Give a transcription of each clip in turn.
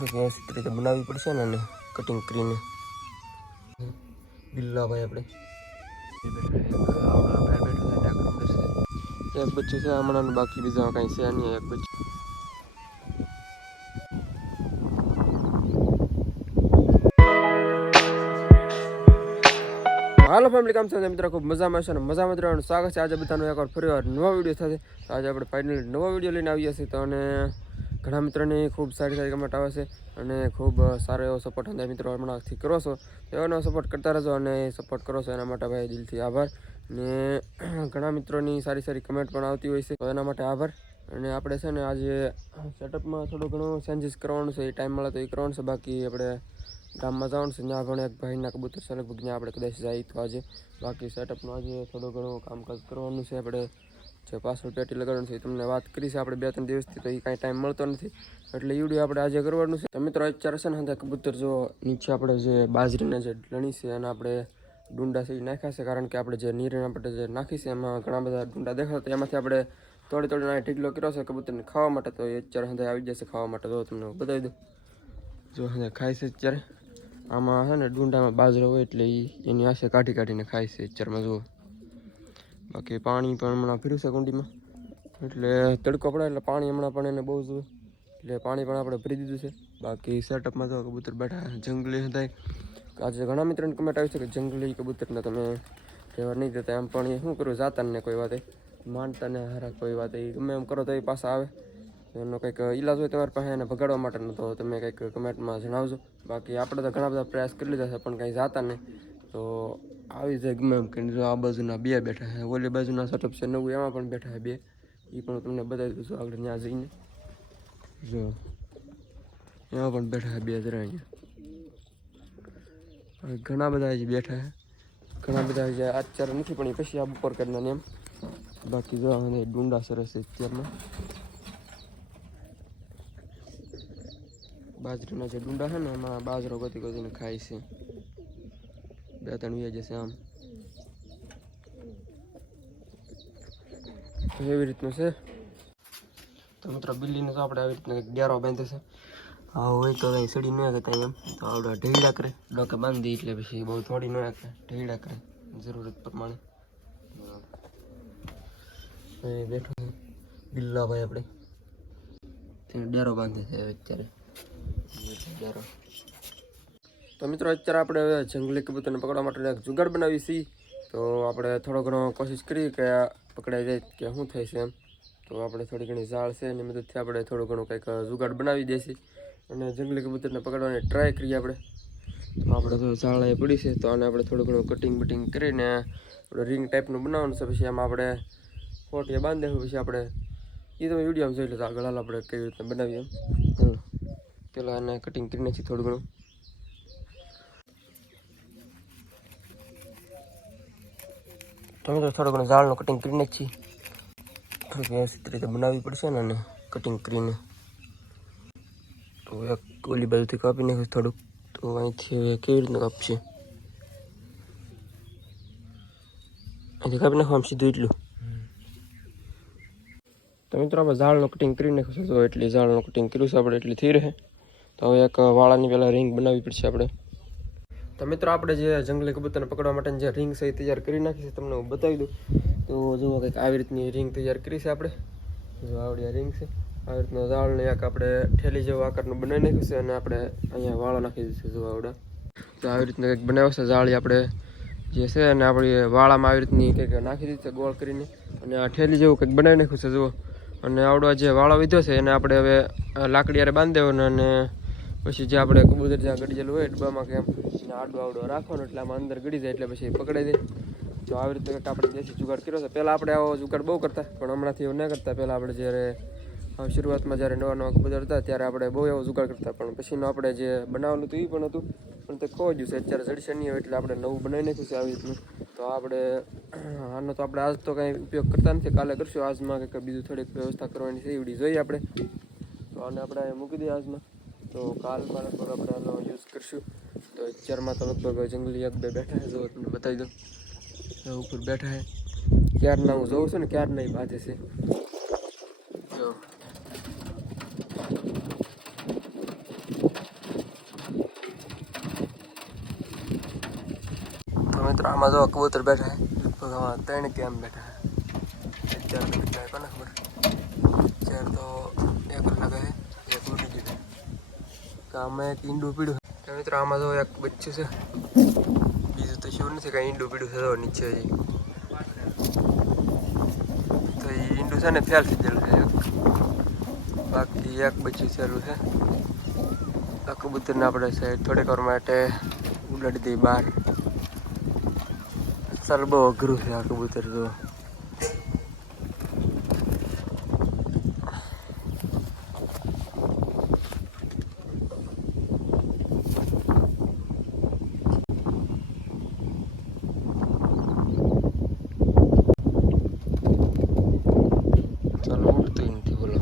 વ્યવસ્થિત રીતે બનાવવી પડશે ને અને કટિંગ કરીને બિલ્લા ભાઈ આપણે એક બચ્ચું છે હમણાં, બાકી બીજા કાંઈ છે નહીં. એક બચ્ચું હાલો ફેમિલી, કામ છે મિત્રો? ખૂબ મજામાં છે ને મજામાં રહેવાનું સ્વાગત છે. આજે બધાનું એકવાર ફરીવાર નવા વિડીયો સાથે. તો આજે આપણે ફાઇનલી નવો વિડીયો લઈને આવીએ છીએ. તો અને ઘણા મિત્રોની ખૂબ સારી કમેન્ટ આવે છે અને ખૂબ સારો એવો સપોર્ટ અંદર મિત્રો હમણાંથી કરો છો. તો એનો સપોર્ટ કરતા રહેજો અને સપોર્ટ કરો છો એના માટે ભાઈ દિલથી આભાર. ને ઘણા મિત્રોની સારી કમેન્ટ પણ આવતી હોય છે, તો એના માટે આભાર. અને આપણે છે ને આજે સેટઅપમાં થોડું ઘણું ચેન્જીસ કરવાનું છે. એ ટાઈમ મળે તો એ કરવાનું છે. બાકી આપણે ગામમાં જવાનું છે, ત્યાં પણ એક ભાઈના કબૂતર છે, લગભગ ત્યાં આપણે કદાચ જઈએ તો આજે. બાકી સેટઅપનું આજે થોડું ઘણું કામકાજ કરવાનું છે. આપણે જે પાછળ પેટી લગાડવાનું છે એ તમને વાત કરી છે આપણે 2-3 દિવસથી, તો એ કાંઈ ટાઈમ મળતો નથી એટલે વિડીયો આપણે આજે કરવાનું છે. તો મિત્રો અત્યારે છે ને કબૂતર જો નીચે આપણે જે બાજરીના જે લણી છે અને આપણે ડુંડા છે એ નાખ્યા છે, કારણ કે આપણે જે નીરણ આપણે જે નાખી છે એમાં ઘણા બધા ડુંડા દેખાતા, એમાંથી આપણે થોડી ઢીકલો કર્યો છે કબૂતરને ખાવા માટે. તો એ અત્યારે હંધે આવી જશે ખાવા માટે. તો તમને બતાવી દઉં, જો હંધે ખાય છે અત્યારે. આમાં છે ને ડુંડામાં બાજરો હોય એટલે એની આશે કાઢીને ખાય છે અત્યારમાં જુઓ. બાકી પાણી પણ હમણાં ફર્યું છે કુંડીમાં, એટલે તડકો પડે એટલે પાણી હમણાં પણ એને બહુ જોઈએ, એટલે પાણી પણ આપણે ભરી દીધું છે. બાકી સેટઅપમાં તો કબૂતર બેઠા જંગલી હતા. આજે ઘણા મિત્રોની કમેન્ટ આવી છે કે જંગલી કબૂતરને તમે રહેવા નહીં દેતા. એમ પણ એ શું કરું, જાતા ને કોઈ વાતે માનતા ને હારા કોઈ વાત એ ગમે એમ કરો તો એ પાછા આવે. એનો કંઈક ઈલાજ હોય તમારી પાસે એને ભગાડવા માટેનો, તો તમે કંઈક કમેન્ટમાં જણાવજો. બાકી આપણે તો ઘણા બધા પ્રયાસ કરી લીધા છે પણ કંઈ જાતા નહીં, તો આવી જાય ગમે એમ કે. જો આ બાજુના 2 બેઠા છે, ઓલી બાજુના સેટઅપ છે નવું, એમાં પણ બેઠા છે 2. એ પણ તમને બતાવી દઉં છું આગળ ત્યાં જઈને. જો એમાં પણ બેઠા છે 2 જરા. અહીંયા ઘણા બધા હજી બેઠા છે, ઘણા બધા હજી અત્યારે નથી પણ એ પછી આ બપોર કરવાના એમ. બાકી જો ડુંડા સરસ છે અત્યારમાં. બાજરીના જે ડુંડા છે ને એમાં બાજરો ગોતીને ખાય છે. 2-3 વી જશે આમ. એવી રીતનું છે. તો મિત્રો બિલ્લીને તો આપણે આવી રીતના ગ્યારો બાંધે છે. હા હોય તો કંઈ સડી ન કરતા એમ, તો આપણે ઢેડા કરે ડોકે બાંધી, એટલે પછી બહુ થોડી ન રાખે, ઢેડા કરે જરૂરત પ્રમાણે. બેઠો બિલ્લા ભાઈ આપણે તેને ડેરો બાંધે છે અત્યારે. તો મિત્રો અત્યારે આપણે હવે જંગલી કબૂતરને પકડવા માટે એક જુગાડ બનાવી છીએ. તો આપણે થોડો ઘણો કોશિશ કરી કે પકડાઈ જાય કે શું થાય છે એમ. તો આપણે થોડી ઘણી ઝાડ છે એની મદદથી આપણે થોડું ઘણું કંઈક જુગાડ બનાવી દઈશું અને જંગલી કબૂતરને પકડવાની ટ્રાય કરીએ આપણે. તો આપણે તો ઝાડ એ પડી છે, તો આને આપણે થોડું ઘણું કટિંગ કરીને આપણે રિંગ ટાઈપનું બનાવવાનું છે. પછી આમાં આપણે ફોટીએ બાંધી દેવું. પછી આપણે એ તમે વિડીયોમાં જોઈ લો આગળ હાલ આપણે કેવી રીતે બનાવીએ એમ. પેલા એને કટિંગ કરી નાખી થોડું ઘણું. તમે તો થોડું ઘણું ઝાડનું કટિંગ કરી નાખી, થોડીક વ્યવસ્થિત રીતે બનાવવી પડશે ને અને કટિંગ કરીને. તો એક ઓલી બાજુથી કાપી નાખ્યું થોડુંક, તો અહીંથી કેવી રીતના કાપશે, અહીંથી કાપી નાખવા આમ સીધું એટલું. તો મિત્રો આપણે ઝાડનું કટિંગ કરી નાખ્યું છે, તો એટલી ઝાડનું કટિંગ કર્યું છે આપણે, એટલી થઈ રહે. તો હવે એક વાળાની પહેલાં રિંગ બનાવવી પડશે આપણે. તો મિત્રો આપણે જે જંગલી કબૂતરને પકડવા માટેની જે રિંગ છે એ તૈયાર કરી નાખી છે, તમને હું બતાવી દઉં. તો જુઓ કંઈક આવી રીતની રિંગ તૈયાર કરી છે આપણે. જો આવડી આ રિંગ છે. આવી રીતના ઝાડને એક આપણે ઠેલી જેવો આકારનું બનાવી નાખ્યું છે અને આપણે અહીંયા વાળો નાખી દીધું છે. જો આવડા તો આવી રીતના કંઈક બનાવ્યો છે જાળી આપણે જે છે, અને આપણી વાળામાં આવી રીતની કંઈક નાખી દીધી છે ગોળ કરીને, અને આ ઠેલી જેવું કંઈક બનાવી નાખ્યું છે જુઓ. અને આવડો જે વાળો વિધો છે એને આપણે હવે લાકડી હારે બાંધી દેવાનો, અને પછી જે આપણે કબૂતર જ્યાં ગડીયેલું હોય ડબ્બામાં કે એમ એને આડો રાખવાનો, એટલે આમાં અંદર ગળી જાય એટલે પછી પકડાઈ જાય. તો આવી રીતે કંઈક આપણે દેશી જુગાડ કર્યો છે. પહેલાં આપણે આવો જુગાડ બહુ કરતા, પણ હમણાંથી એવું ન કરતા. પહેલાં આપણે જ્યારે શરૂઆતમાં જ્યારે નવા કબૂતર હતા ત્યારે આપણે બહુ એવો જુગાડ કરતા, પણ પછીનું આપણે જે બનાવેલું હતું એ પણ હતું, પણ તે ખોવાઈ ગયું છે. અત્યારે જડશે નહીં હોય એટલે આપણે નવું બનાવી નાખ્યું છે આવી રીતનું. તો આપણે આનો તો આપણે આજ તો કંઈ ઉપયોગ કરતા નથી, કાલે કરશું. આજમાં કંઈક બીજું થોડીક વ્યવસ્થા કરવાની છે, એવડી જોઈએ આપણે. તો આને આપણે મૂકી દઈએ આજમાં, તો કાલમાં લગભગ આપણે આનો યુઝ કરશું. તો અત્યારમાં તો લગભગ જંગલી 1-2 બેઠા છે, જો તમને બતાવી દઉં. ઉપર બેઠા છે, ક્યારના હું જોઉં છું ને ક્યારના એ બાંધે છે. જો મિત્રો આમાં જો કબૂતર બેઠા હે લગભગ આમાં 3 કેમ બેઠા હે 4 કેટલા કોને ખબર 4 તો 1 લાગે હે 1 ઉડી ગયું કામે એક ઈંડું પીડ્યું તો મિત્રો આમાં જો એક બચ્ચું છે બીજું તો શું નથી કાંઈ ઈંડું પીડ્યું છે તો નીચે તો એ ઈંડું છે ને ફેલ થઈ ગયેલું છે બાકી એક બચ્ચું ચાલુ છે આ કબૂતરને આપણે સાઈડ થોડીક વાર માટે ઉડાડી દઈએ બહાર ચાલ બહુ અઘરું છે આ કબૂતર તો ચાલો ઉડતું નથી બોલો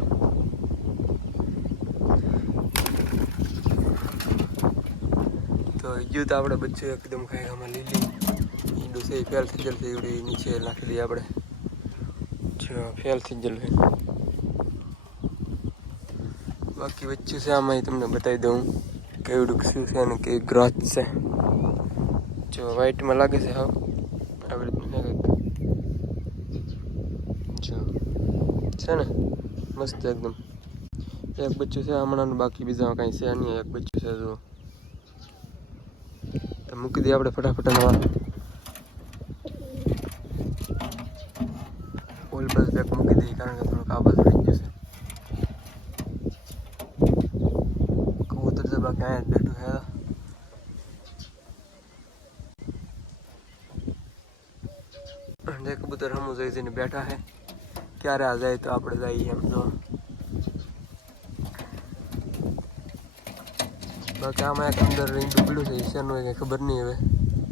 તો હજુ તો આપણે બચ્ચું એકદમ ખાઈમાં લીલી ઈંડું છે ફેલ થઈ ગયેલું છે એવડી નીચે નાખી દઈએ આપણે જો ફેલ થઈ ગયેલું છે બાકી બચ્ચું છે આમાં તમને બતાવી દઉં કેવડું શું છે અને કેવી ગ્રોથ છે જો વ્હાઈટમાં લાગે છે હા આવી રીતનું જો છે ને મસ્ત એકદમ એક બચ્ચું છે હમણાં બાકી બીજા કાંઈ છે નહીં એક બચ્ચું છે જો તો મૂકી દઈએ આપણે ફટાફટ નવા ઓલ બસ બેક મૂકી દઈએ કારણ કે થોડુંક આવાજ રહી ગયું છે કબૂતર છે બાકી અહીંયા જ બેઠું છે અને કબૂતર હમું જઈ જઈને બેઠા છે ક્યારે આ જાય તો આપણે જઈએ એમ જો બાકી આમાં એક અંદર ઈંડું પીડું છે ઈશાનું હોય કંઈ ખબર નહીં હવે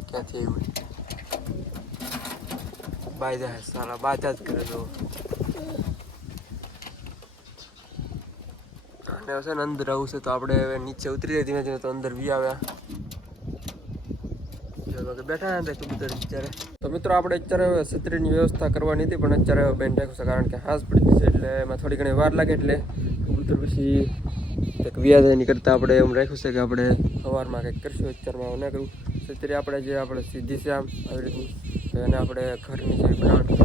ક્યાંથી આવ્યું બાય જાય સારા બાજા જ કરે જો અને છે ને અંદર આવું છે તો આપણે હવે નીચે ઉતરી જાય ધીમે ધીમે તો અંદર વી આવ્યા બેઠા હતા કબૂતર અત્યારે તો મિત્રો આપણે અત્યારે હવે છત્રીની વ્યવસ્થા કરવાની હતી પણ અત્યારે હવે બેન રાખ્યું છે કારણ કે હાંસ પડી છે એટલે એમાં થોડી ઘણી વાર લાગે એટલે કબૂતર પછી એક વ્યાજ કરતાં આપણે એમ રાખ્યું છે કે આપણે સવારમાં કંઈક કરશું અત્યારમાં ના કરવું છત્રી આપણે જે આપણે સીધી છે આમ આવી રીતની તો એને આપણે ઘરની જે બનાવટ એવી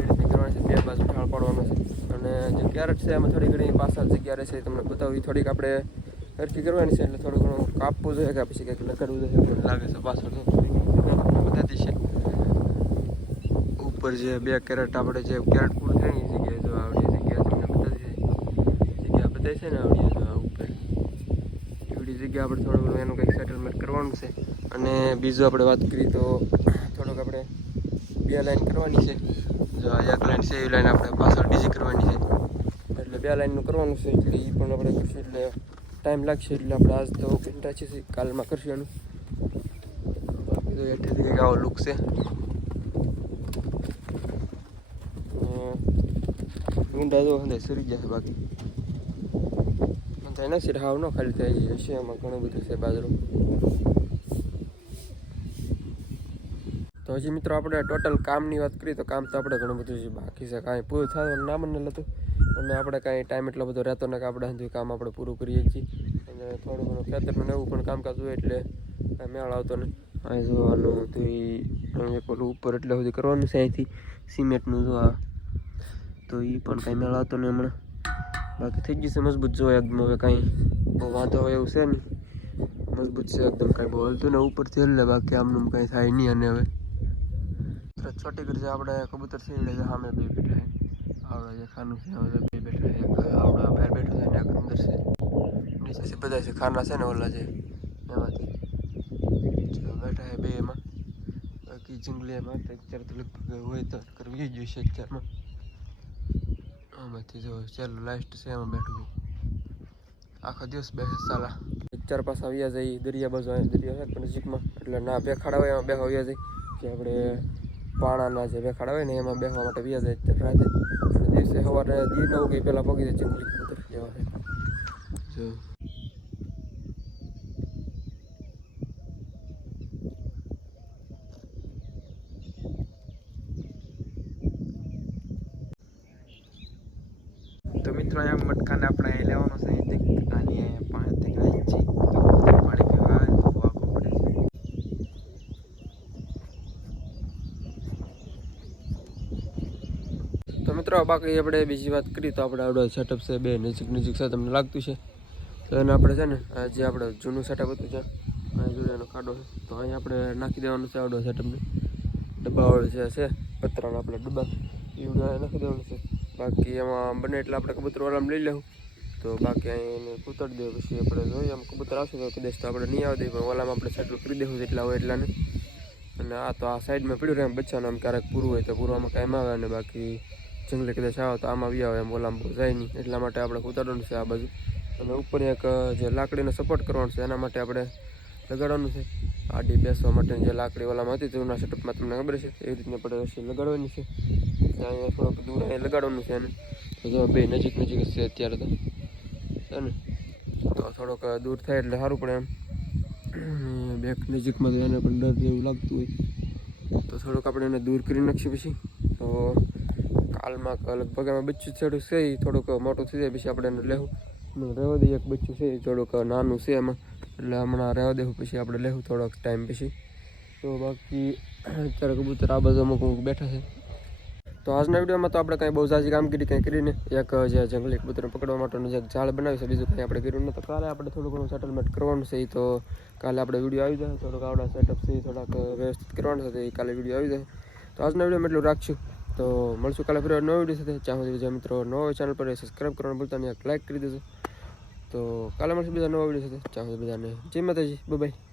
રીતે કરવાની છે 2 બાજુ ઢાળ પાડવાનો છે અને જે કેરેટ છે એમાં થોડી ઘણી પાછળ જગ્યા રહેશે તમને બતાવી થોડીક આપણે સરખી કરવાની છે એટલે થોડું ઘણું કાપવું જોઈએ કે પછી કંઈક ન કરવું જોઈએ મને લાગે છે પાછળ બતાવી છે ઉપર જે 2 કેરેટ આપણે જે કેરેટ પૂરું થાય ને એ જગ્યાએ જો આવડી જગ્યા તમને બતાવી જગ્યા બતાવી છે ને આવડી જો ઉપર એવડી જગ્યા આપણે થોડું ઘણું એનું કંઈક સેટલમેન્ટ કરવાનું છે અને બીજું આપણે વાત કરીએ તો થોડુંક આપણે 2 લાઈન કરવાની છે જો આ 1 લાઈન છે એ લાઈન આપણે પાછળ બીજી કરવાની છે એટલે 2 લાઈનનું કરવાનું છે એટલે એ પણ આપણે કરશું એટલે ટાઈમ લાગશે એટલે આપણે આજ તો ઘંટા છે કાલમાં કરશું એનું બાકી તો એઠેથી કંઈક આવો લુક છે ઊંડા જો હંધે સરી જશે બાકી થાય નથી હાવ ન ખાલી થાય હશે એમાં ઘણું બધું છે બાજરો તો હજી મિત્રો આપણે ટોટલ કામની વાત કરીએ તો કામ તો આપણે ઘણું બધું છે બાકી છે કાંઈ પૂરું થવાનું નામ ન લેતું અને આપણે કાંઈ ટાઈમ એટલો બધો રહેતો ને કે આપણે હંધું કામ આપણે પૂરું કરીએ છીએ અને થોડું ઘણું ખેતરનું એવું પણ કામકાજ હોય એટલે કાંઈ મેળ આવતો ને અહીં જોવાનું તો એ પેલું ઉપર એટલે બધું કરવાનું છે અહીંથી સિમેન્ટનું જો આ તો એ પણ કાંઈ મેળ આવતો ને હમણાં બાકી થઈ ગયું છે મજબૂત જો એકદમ હવે કાંઈ બહુ વાંધો હોય એવું છે નહીં મજબૂત છે એકદમ કાંઈ બહુ હલતું ને ઉપરથી હલે બાકી આમનું કાંઈ થાય નહીં અને હવે છોટી કરી છે આપણે કબૂતર છે એટલે સામે 2 બેઠા આવડે જે ખાનું છે હવે 2 બેઠા એક આવડા બહાર બેઠો છે ને એક અંદર છે નીચે છે બધા છે ખાના છે ને ઓલા છે એમાંથી બેઠા છે 2 એમાં બાકી જંગલી એમાં અત્યારે તો લગભગ હોય તો કરવી જ જોઈશે અત્યારમાં આમાંથી જો ચાલો લાસ્ટ છે એમાં બેઠું આખો દિવસ બેસે સાલા 4 પાસ આવ્યા જાય દરિયા બાજુ દરિયા છે નજીકમાં એટલે ના બેખાડા હોય એમાં બેહવા આવ્યા જાય જે આપણે પાણાના જે બેખાડા હોય ને એમાં બેસવા માટે વ્યા જાય રાતે અને દિવસે સવારે દી 9 વાગે પહેલાં પગી જાય જંગલી કબૂતર જેવા છે જો તો મિત્રો અહીંયા મટકાને આપણે અહીં લેવાનો છે અહીંથી આની અહીંયા પાણીથી આવી છે તો પાણી પીવા વાગવું પડે છે મિત્રો બાકી આપણે બીજી વાત કરીએ તો આપણે આવડો સેટઅપ છે બે નજીક છે તમને લાગતું છે તો એને આપણે છે ને આ જે આપણે જૂનું સેટઅપ હતું છે અહીં જોડે એનો ખાડો છે તો અહીં આપણે નાખી દેવાનું છે આવડો સેટઅપને ડબ્બાવાળો જે છે પતરાના આપણે ડબ્બા એવડું અહીં નાખી દેવાનું છે બાકી એમાં બને એટલે આપણે કબૂતરવાળામાં લઈ લેવું તો બાકી અહીં એને કૂતરી દે પછી આપણે જોઈએ આમ કબૂતર આવશે તો કદાચ તો આપણે નહીં આવતી પણ ઓલામાં આપણે સેટલ કરી દેવું જેટલા હોય એટલાને અને આ તો આ સાઈડમાં પડ્યું રહે એમ બચ્ચાનું આમ ક્યારેક પૂરું હોય તો પૂરવામાં કાંઈ આવે અને બાકી જંગલે કદાચ આવે તો આમાં આવી આવે એમ ઓલામાં બહુ જાય નહીં એટલા માટે આપણે કૂતરવાનું છે આ બાજુ અને ઉપર એક જે લાકડીનો સપોર્ટ કરવાનો છે એના માટે આપણે લગાડવાનું છે આડી બેસવા માટેની જે લાકડી ઓલામાં હતી જૂના સેટઅપમાં તમને ખબર છે એવી રીતને આપણે પછી લગાડવાની છે અહીંયા થોડોક દૂર અહીંયા લગાડવાનું છે એને તો જો બે નજીક જ છે અત્યારે તો છે ને તો થોડોક દૂર થાય એટલે સારું પડે એમ બેક નજીકમાં તો એને પણ ડર જેવું લાગતું હોય તો થોડુંક આપણે એને દૂર કરી નાખીએ પછી તો કાલમાં લગભગ એમાં બચ્ચું થોડુંક છે એ થોડુંક મોટું થઈ જાય પછી આપણે એને લેવું રહેવા દઈએ એક બચ્ચું છે એ થોડુંક નાનું છે એમાં એટલે હમણાં રહેવા દેવું પછી આપણે લેવું થોડોક ટાઈમ પછી તો બાકી અત્યારે કબૂતર આ બાજુ અમુક બેઠા છે તો આજના વિડીયોમાં તો આપણે કાંઈ બહુ ઝાઝી કામગીરી કંઈ કરીને એક જે જંગલી કબૂતરને પકડવા માટેનું જે ઝાડ બનાવ્યું છે બીજું કંઈ આપણે કર્યું નથી તો કાલે આપણે થોડું ઘણું સેટલમેન્ટ કરવાનું છે એ તો કાલે આપણે વિડીયો આવી જાય થોડુંક આવડા સેટઅપ છે એ થોડાક વ્યવસ્થિત કરવાનું છે તો એ કાલે વિડીયો આવી જાય તો આજના વિડીયોમાં એટલું રાખશું તો મળશું કાલે ફરી નવો વિડીયો સાથે ચાહો બીજા મિત્રો નવો ચેનલ પર સબસ્ક્રાઈબ કરવાનું ભૂલતા નહીં એક લાઈક કરી દેજો તો કાલે મળશું બીજા નવા વિડીયો સાથે ચાહો બધાને જય માતાજી બાય.